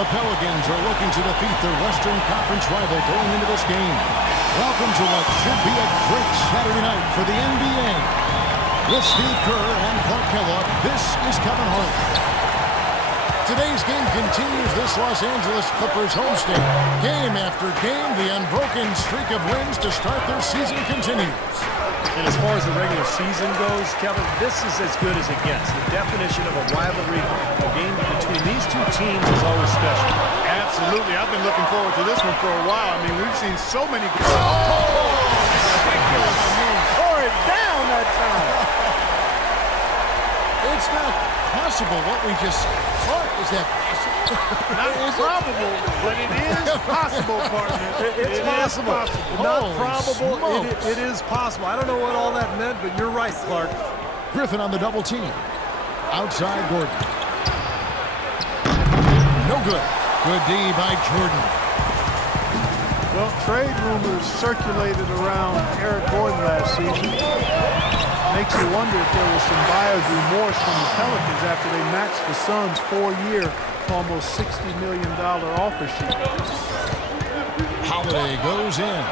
The Pelicans are looking to defeat their Western Conference rival going into this game. Welcome to what should be a great Saturday night for the NBA. With Steve Kerr and Clark Kellogg, this is Kevin Hart. Today's game continues this Los Angeles Clippers homestand. Game after game, the unbroken streak of wins to start their season continues. And as far as the regular season goes, Kevin, this is as good as it gets. The definition of a rivalry, a game between these two teams is always special. Absolutely. I've been looking forward to this one for a while. I mean, we've seen so many... Tore it down that time. It's not possible what we just caught. Is that possible? Not probable, but it is possible, partner. It's possible. Not probable. It is possible. I don't know what all that meant, but you're right, Clark. Griffin on the double team. Outside Gordon. No good. Good D by Jordan. Well, trade rumors circulated around Eric Gordon last season. Makes you wonder if there was some buyer's remorse from the Pelicans after they matched the Suns' 4-year, almost $60 million offer sheet. Holiday goes in.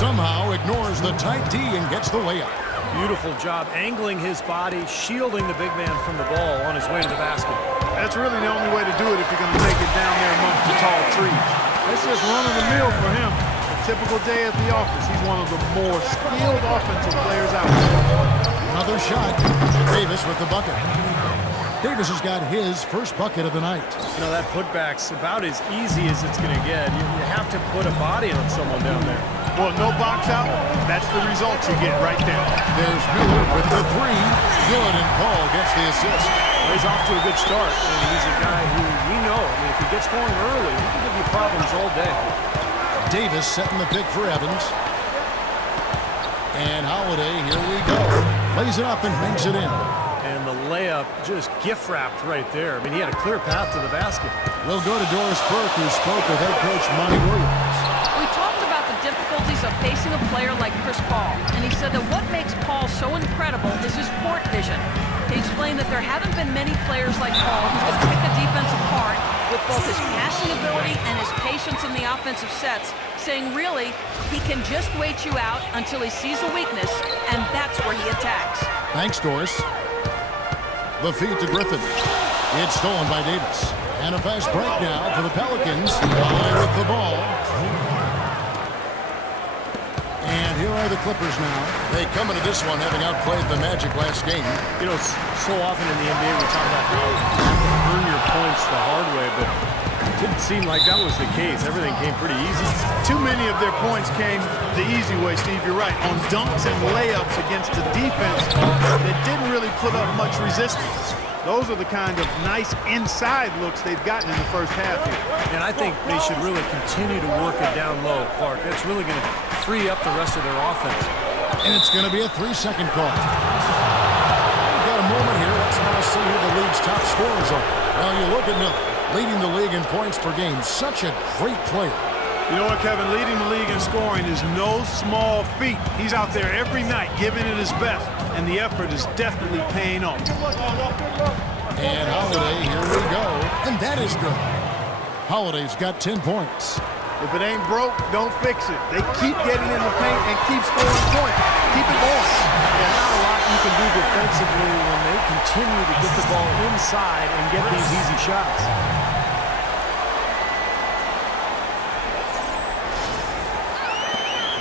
Somehow ignores the tight D and gets the layup. Beautiful job angling his body, shielding the big man from the ball on his way to the basket. That's really the only way to do it if you're going to take it down there amongst the tall trees. It's just run-of-the-mill for him. A typical day at the office. He's one of the more skilled offensive players out there. Another shot. Davis with the bucket. Davis has got his first bucket of the night. You know, that putback's about as easy as it's going to get. You have to put a body on someone down there. Well, no box out. That's the result you get right there. There's Miller with the three. Good, and Paul gets the assist. Well, he's off to a good start, and he's a guy who we know. I mean, if he gets going early, he can give you problems all day. Davis setting the pick for Evans. And Holiday, here we go. Lays it up and banks it in. And the layup just gift-wrapped right there. I mean, he had a clear path to the basket. We'll go to Doris Burke, who spoke with head coach Monty Williams. We talked about the difficulties of facing a player like Chris Paul, and he said that what makes Paul so incredible is his court vision. He explained that there haven't been many players like Paul who can pick a defense apart with both his passing ability and his patience in the offensive sets, saying really, he can just wait you out until he sees a weakness, and that's where he attacks. Thanks, Doris. The feed to Griffin. It's stolen by Davis. And a fast break now for the Pelicans. Holiday with the ball. And here are the Clippers now. They come into this one having outplayed the Magic last game. You know, so often in the NBA we talk about how you earn your points the hard way, but it didn't seem like that was the case. Everything came pretty easy. Too many of their points came the easy way, Steve. You're right. On dunks and layups against a defense that didn't really put up much resistance. Those are the kind of nice inside looks they've gotten in the first half here. And I think they should really continue to work it down low, Clark. That's really going to free up the rest of their offense. And it's going to be a 3-second call. We've got a moment here. Let's now see who the league's top scorers are. Well, you look at Miller, leading the league in points per game. Such a great player. You know what, Kevin? Leading the league in scoring is no small feat. He's out there every night giving it his best, and the effort is definitely paying off. And Holiday, here we go. And that is good. Holiday's got 10 points. If it ain't broke, don't fix it. They keep getting in the paint and keep scoring points. Keep it going. Yeah, not a lot you can do defensively when they continue to get the ball inside and get these easy shots.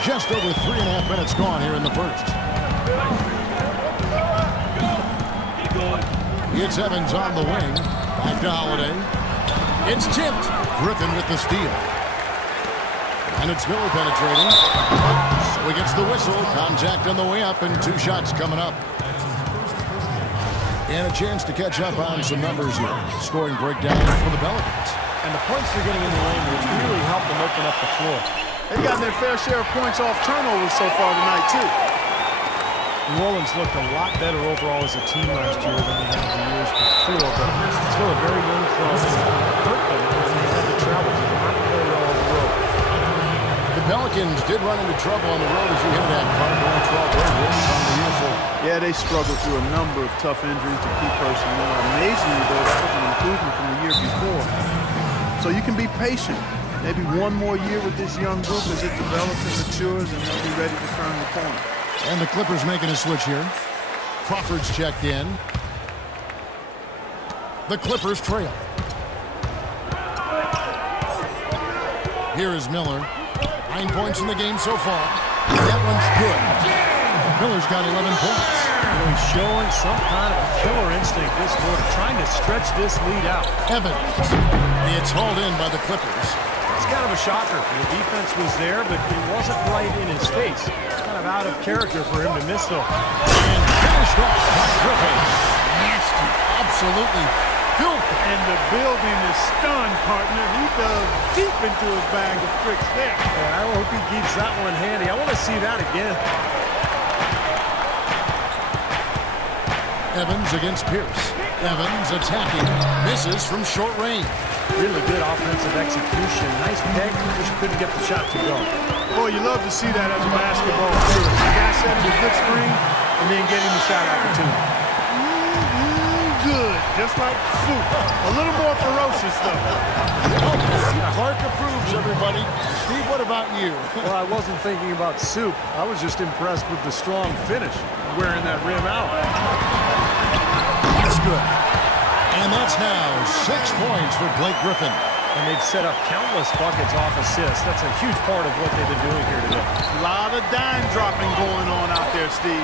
Just over 3.5 minutes gone here in the first. It's Evans on the wing. Back to Holiday. It's tipped. Griffin with the steal. And it's Miller penetrating. So he gets the whistle. Contact on the way up and 2 shots coming up. And a chance to catch up on some numbers here. Scoring breakdown for the Pelicans. And the points they're getting in the lane will really help them open up the floor. They've gotten their fair share of points off turnovers so far tonight, too. New Orleans looked a lot better overall as a team last year than they had the years before, but it's still a very young club. Hurt them when they had to travel. They did not play well on the road. The Pelicans did run into trouble on the road as you hit that car. Only 12 wins on the uniform. Yeah, they struggled through a number of tough injuries to key personnel. Amazingly, though, that was an improvement from the year before. So you can be patient. Maybe one more year with this young group as it develops and matures, and they'll be ready to turn the corner. And the Clippers making a switch here. Crawford's checked in. The Clippers trail. Here is Miller. 9 points in the game so far. That one's good. Miller's got 11 points. He's showing some kind of a killer instinct this quarter, trying to stretch this lead out. Evans. It's hauled in by the Clippers. It's kind of a shocker. The defense was there, but it wasn't right in his face. It's kind of out of character for him to miss though. And finished off by Griffin. Nasty. Absolutely filthy. And the building is stunned, partner. He dug deep into his bag of tricks there. Yeah, I hope he keeps that one handy. I want to see that again. Evans against Pierce. Evans attacking. Misses from short range. Really good offensive execution. Nice peg, just couldn't get the shot to go. Boy, you love to see that as a basketball player. The guy set him a good screen and then get him the shot opportunity. Good, just like soup. A little more ferocious, though. Clark approves, everybody. Steve, what about you? Well, I wasn't thinking about soup. I was just impressed with the strong finish, wearing that rim out. That's good. And that's now 6 points for Blake Griffin. And they've set up countless buckets off assists. That's a huge part of what they've been doing here today. A lot of dime dropping going on out there, Steve.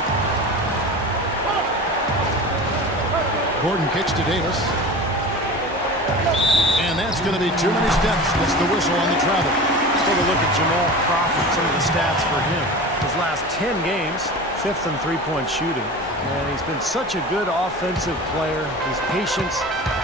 Gordon kicks to Davis. And that's going to be too many steps. That's the whistle on the travel. Let's take a look at Jamal Crawford, some of the stats for him. His last 10 games, 5th in three-point shooting. And he's been such a good offensive player. His patience,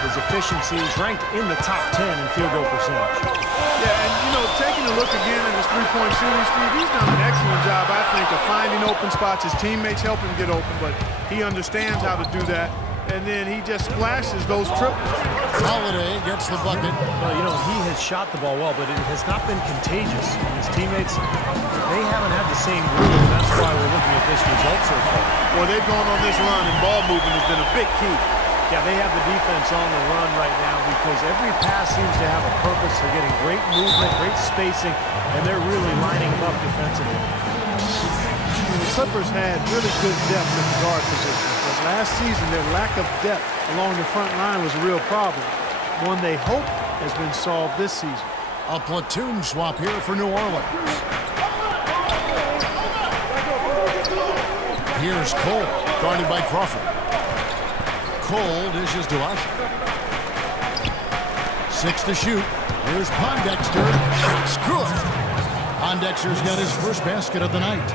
his efficiency, he's ranked in the top 10 in field goal percentage. Yeah, and you know, taking a look again at his three-point shooting, Steve, he's done an excellent job, I think, of finding open spots. His teammates help him get open, but he understands how to do that. And then he just splashes those triples. Holiday gets the bucket. Well, you know, he has shot the ball well, but it has not been contagious. His teammates, they haven't had the same groove, and that's why we're looking at this result so far. Well, they've gone on this run, and ball movement has been a big key. Yeah, they have the defense on the run right now because every pass seems to have a purpose. They're getting great movement, great spacing, and they're really lining them up defensively. The Clippers had really good depth at the guard position, but last season their lack of depth along the front line was a real problem, one they hope has been solved this season. A platoon swap here for New Orleans. Here's Cole, guarded by Crawford. Cole dishes to Usher. 6 to shoot. Here's Pondexter. Shot's good. Pondexter's got his first basket of the night.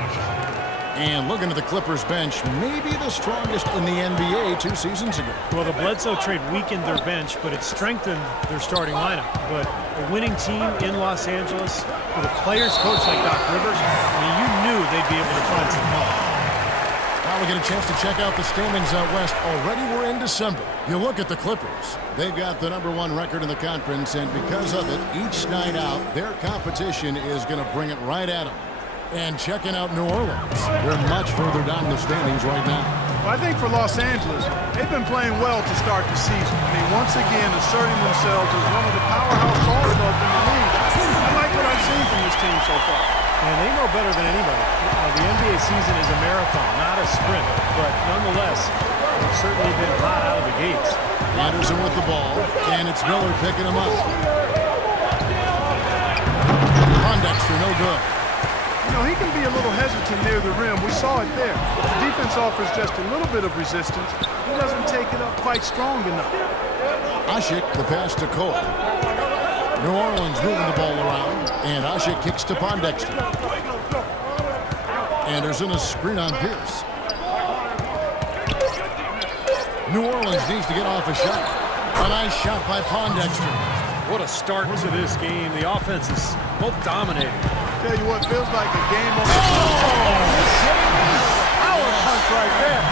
And looking at the Clippers bench, maybe the strongest in the NBA 2 seasons ago. Well, the Bledsoe trade weakened their bench, but it strengthened their starting lineup. But a winning team in Los Angeles with a players coach like Doc Rivers, I mean, you knew they'd be able to find some help. Now we get a chance to check out the standings out west. Already we're in December. You look at the Clippers. They've got the #1 record in the conference, and because of it, each night out, their competition is going to bring it right at them. And checking out New Orleans. They're much further down the standings right now. Well, I think for Los Angeles, they've been playing well to start the season. I mean, once again, asserting themselves as one of the powerhouse ball clubs in the league. I like what I've seen from this team so far. And they know better than anybody. The NBA season is a marathon, not a sprint. But nonetheless, they've certainly been hot out of the gates. Anderson with the ball, and it's Miller picking him up. Pondexter, no good. You know, he can be a little hesitant near the rim. We saw it there. The defense offers just a little bit of resistance. He doesn't take it up quite strong enough. Ashik, the pass to Cole. New Orleans moving the ball around, and Ashik kicks to Pondexter. Anderson a screen on Pierce. New Orleans needs to get off a shot. A nice shot by Pondexter. What a start to this game. The offense is both dominating. Tell you what, feels like a game on the power punch right there.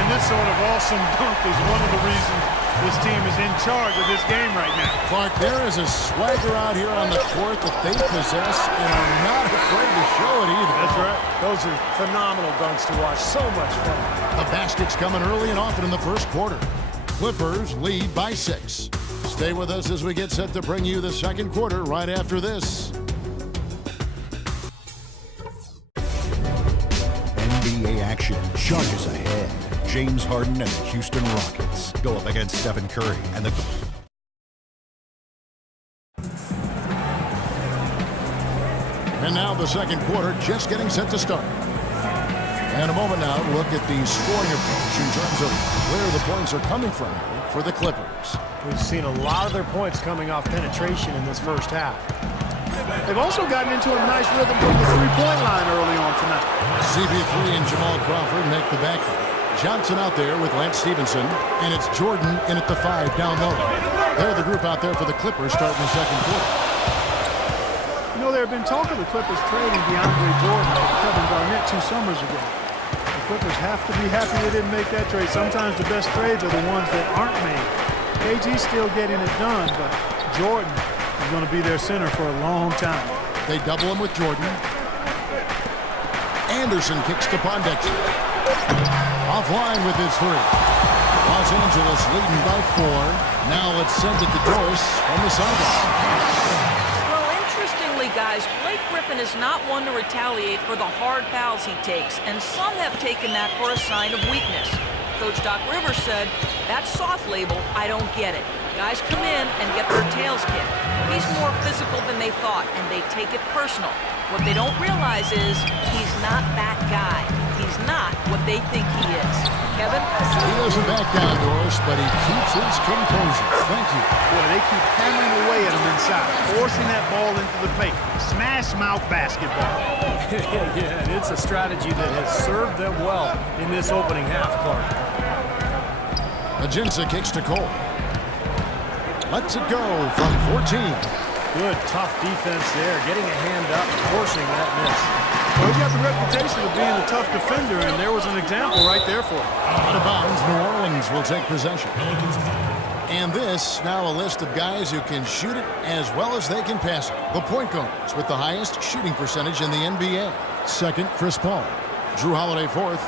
And this sort of awesome dunk is one of the reasons this team is in charge of this game right now. Clark, there is a swagger out here on the court that they possess and are not afraid to show it either. That's right. Those are phenomenal dunks to watch. So much fun. The basket's coming early and often in the first quarter. Clippers lead by 6. Stay with us as we get set to bring you the second quarter right after this. NBA action charges ahead. James Harden and the Houston Rockets go up against Stephen Curry and the... And now the second quarter just getting set to start. And a moment now to look at the scoring approach in terms of where the points are coming from for the Clippers. We've seen a lot of their points coming off penetration in this first half. They've also gotten into a nice rhythm from the three-point line early on tonight. CP3 and Jamal Crawford make the backcourt. Johnson out there with Lance Stevenson, and it's Jordan in at the 5 down low. They're the group out there for the Clippers starting the second quarter. You know, there have been talk of the Clippers trading DeAndre Jordan and Kevin Garnett 2 summers ago. The Clippers have to be happy they didn't make that trade. Sometimes the best trades are the ones that aren't made. KG's still getting it done, but Jordan is going to be their center for a long time. They double him with Jordan. Anderson kicks to Pondexter. Offline with his 3. Los Angeles leading by 4. Now let's send it to Doris on the sideline. Well, interestingly, guys, Blake Griffin is not one to retaliate for the hard fouls he takes, and some have taken that for a sign of weakness. Coach Doc Rivers said, "That soft label, I don't get it. Guys come in and get their tails kicked. He's more physical than they thought, and they take it personal. What they don't realize is he's not that guy. He's not what they think he is." Kevin? He doesn't back down, Doris, but he keeps his composure. Thank you. Boy, they keep hammering away at him inside, forcing that ball into the paint. Smash mouth basketball. Yeah, and it's a strategy that has served them well in this opening half, Clark. Ajinça kicks to Cole. Lets it go from 14. Good, tough defense there, getting a hand up, forcing that miss. Well, he's got the reputation of being a tough defender, and there was an example right there for him. Out of bounds, New Orleans will take possession. And this, now a list of guys who can shoot it as well as they can pass it. The point guards with the highest shooting percentage in the NBA. Second, Chris Paul. Drew Holiday fourth.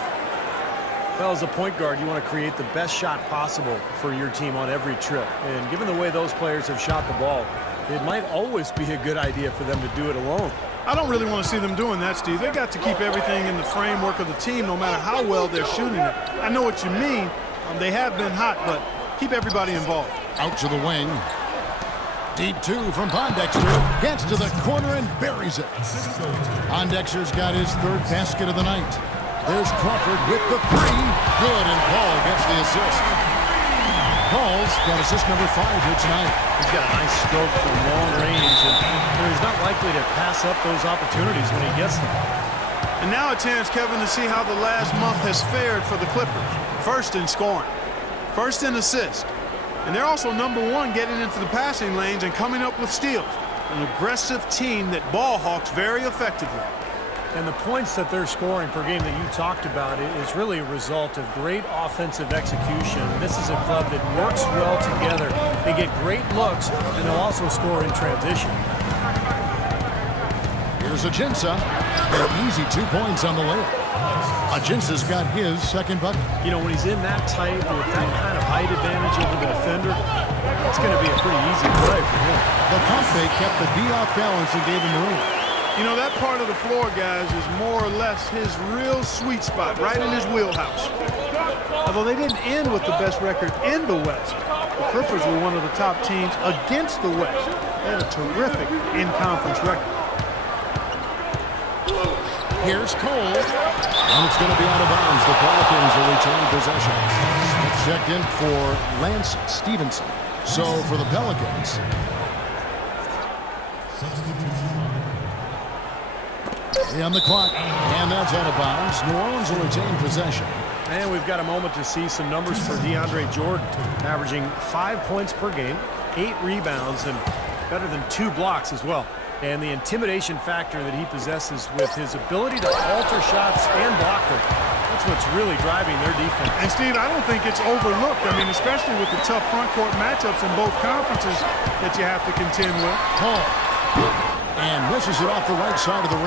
Well, as a point guard, you want to create the best shot possible for your team on every trip. And given the way those players have shot the ball, it might always be a good idea for them to do it alone. I don't really want to see them doing that, Steve. They got to keep everything in the framework of the team no matter how well they're shooting it. I know what you mean. They have been hot, but keep everybody involved. Out to the wing. Deep 2 from Pondexter. Gets to the corner and buries it. Pondexter's got his 3rd basket of the night. There's Crawford with the 3. Good, and Paul gets the assist. Paul's got assist number 5 here tonight. He's got a nice stroke from long range, and he's not likely to pass up those opportunities when he gets them. And now a chance, Kevin, to see how the last month has fared for the Clippers. First in scoring, first in assists, and they're also number 1 getting into the passing lanes and coming up with steals. An aggressive team that ball hawks very effectively. And the points that they're scoring per game that you talked about is really a result of great offensive execution. This is a club that works well together. They get great looks, and they'll also score in transition. Here's Ajinça. An easy 2 points on the layup. Ajinça's got his 2nd bucket. You know, when he's in that tight with that kind of height advantage over the defender, it's going to be a pretty easy play for him. The pump fake kept the D off balance and gave him room. You know, that part of the floor, guys, is more or less his real sweet spot, right in his wheelhouse. Although they didn't end with the best record in the West, the Clippers were one of the top teams against the West. They had a terrific in-conference record. Here's Cole. And it's going to be out of bounds. The Pelicans will retain possession. It's checked in for Lance Stevenson. So for the Pelicans, on the clock, and that's out of bounds. New Orleans will retain possession. And we've got a moment to see some numbers for DeAndre Jordan, averaging 5 points per game, 8 rebounds, and better than 2 blocks as well. And the intimidation factor that he possesses with his ability to alter shots and block them, that's what's really driving their defense. And, Steve, I don't think it's overlooked. I mean, especially with the tough front court matchups in both conferences that you have to contend with. Paul. And misses it off the right side of the rim.